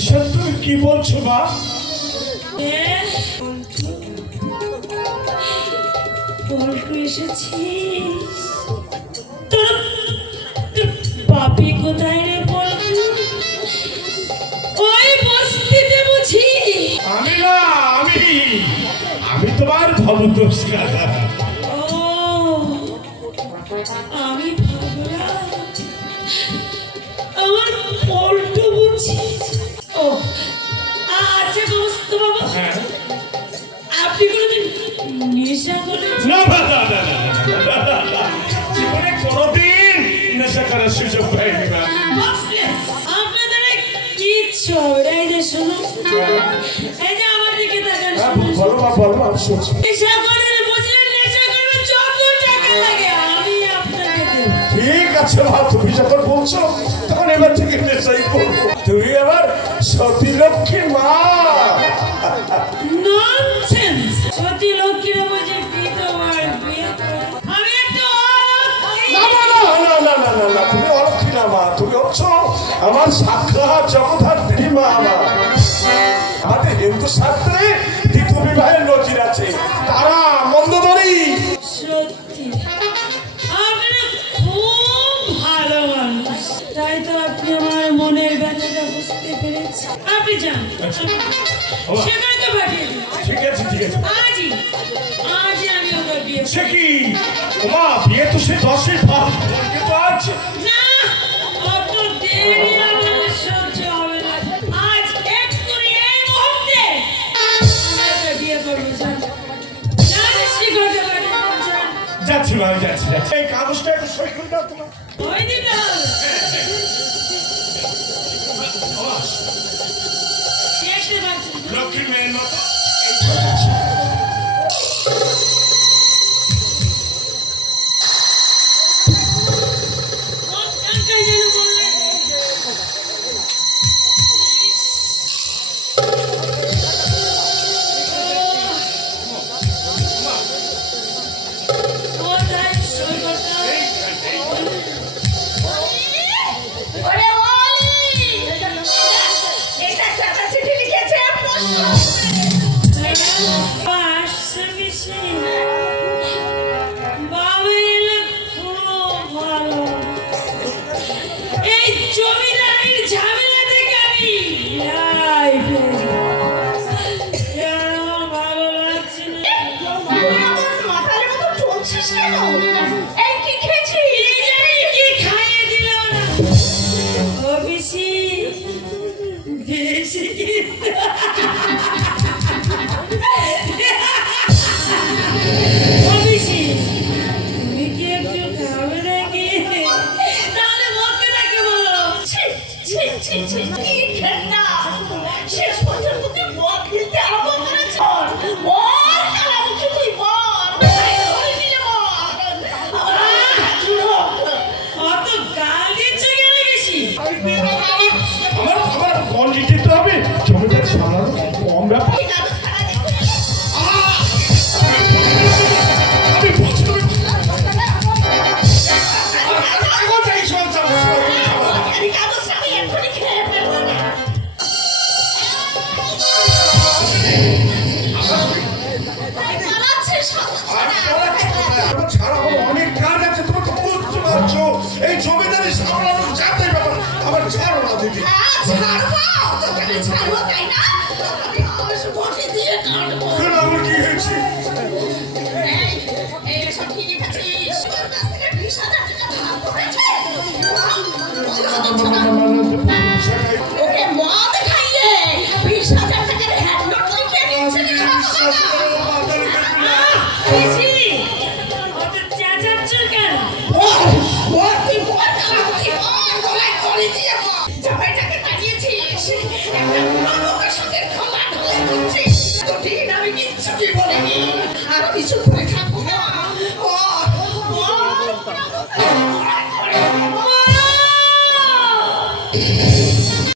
এসব তুমি কি বলছো মা? পল্টু এসেছিস? তোর বাপি কোথায় রে পল্টু? ওই বস্তিতে বুঝি? আমি না, আমি তোমার ভবতোষ দাদা। ও আমি ভাবলাম আমার পল্টু বুঝি। ও আচ্ছা দোস্ত বাবা, আপনি কোনোদিন নেশা করেছেন? না জীবনে কোনোদিন নেশা করার সুযোগ পাইনি না। আপনাদের কিচ্ছু হবে না। এই যে শুনুন, এই যে আমার দিকে তাকান। বলো মা, বলো, আমি শুনছি। নেশা করেন বুঝলেন? নেশা করবেন, যত টাকা লাগে আমি আপনাকে দেব। ঠিক আছে মা, তুমি যখন বলছো তখন এবার থেকে নেশাই করবো। তুমি আবার সতী লক্ষ্মী মা। ননসেন্স! সতী লক্ষ্মীরা বলছে বিধবার বিয়ে করে। আমি একটা অলক্ষী। না, তুমি অলক্ষী না মা, তুমি হচ্ছ আমার সাক্ষাৎ জগদ্ধাত্রী মা। আমাদের হিন্দু শাস্ত্রে দ্বিতীয় বিবাহের নজির আছে, তারা মন্দোদরী। সত্যি আপনি খুব ভালো মানুষ, তাই তো আপনি আমার মনের ব্যথাটা বুঝতে পেরেছেন। আপনি যান, সেখানে তো পাঠিয়ে দিন। ঠিক আছে আজই আমি ওকে বিয়ে করব। সে কি ওমা, বিয়ে তো সে 10-এর ভাগ, কিন্তু আজ না, অত দেরি আমার সহ্য হবে না। আজ এক্ষুনি এই মুহূর্তে আমি ওকে বিয়ে করবো। যান, শিখরকে পাঠিয়ে দিন। যান। যাচ্ছি মা, আমি যাচ্ছি। এই কাগজটা একটু সই করে দাও তোমার। ওই দিতে হবে। দেখতে পাচ্ছেন লক্ষ্মীর মেয়ের মতো কিছু